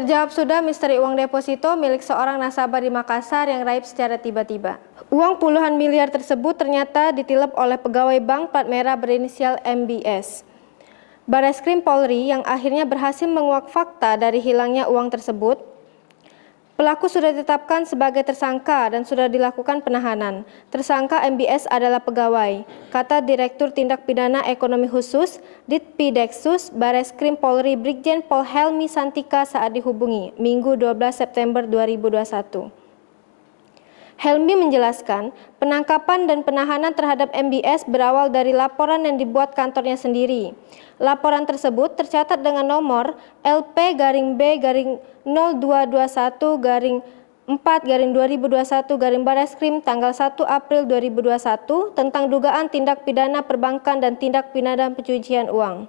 Terjawab sudah misteri uang deposito milik seorang nasabah di Makassar yang raib secara tiba-tiba. Uang puluhan miliar tersebut ternyata ditilep oleh pegawai bank plat merah berinisial MBS. Bareskrim Polri yang akhirnya berhasil menguak fakta dari hilangnya uang tersebut. Pelaku sudah ditetapkan sebagai tersangka dan sudah dilakukan penahanan. Tersangka MBS adalah pegawai, kata Direktur Tindak Pidana Ekonomi Khusus Ditpideksus Bareskrim Polri Brigjen Pol Helmi Santika saat dihubungi Minggu 12 September 2021. Helmi menjelaskan, penangkapan dan penahanan terhadap MBS berawal dari laporan yang dibuat kantornya sendiri. Laporan tersebut tercatat dengan nomor LP-B-0221-4-2021 Bareskrim tanggal 1 April 2021 tentang dugaan tindak pidana perbankan dan tindak pidana pencucian uang.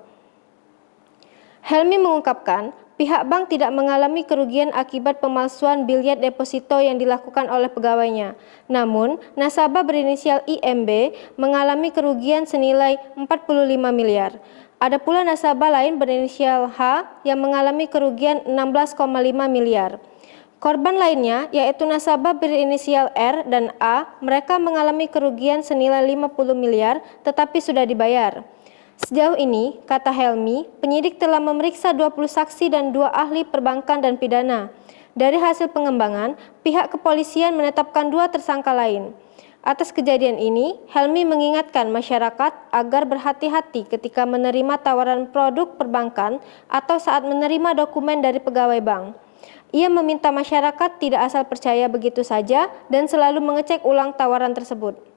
Helmi mengungkapkan, pihak bank tidak mengalami kerugian akibat pemalsuan bilet deposito yang dilakukan oleh pegawainya. Namun, nasabah berinisial IMB mengalami kerugian senilai 45 miliar. Ada pula nasabah lain berinisial H yang mengalami kerugian 16,5 miliar. Korban lainnya, yaitu nasabah berinisial R dan A, mereka mengalami kerugian senilai 50 miliar tetapi sudah dibayar. Sejauh ini, kata Helmi, penyidik telah memeriksa 20 saksi dan 2 ahli perbankan dan pidana. Dari hasil pengembangan, pihak kepolisian menetapkan 2 tersangka lain. Atas kejadian ini, Helmi mengingatkan masyarakat agar berhati-hati ketika menerima tawaran produk perbankan atau saat menerima dokumen dari pegawai bank. Ia meminta masyarakat tidak asal percaya begitu saja dan selalu mengecek ulang tawaran tersebut.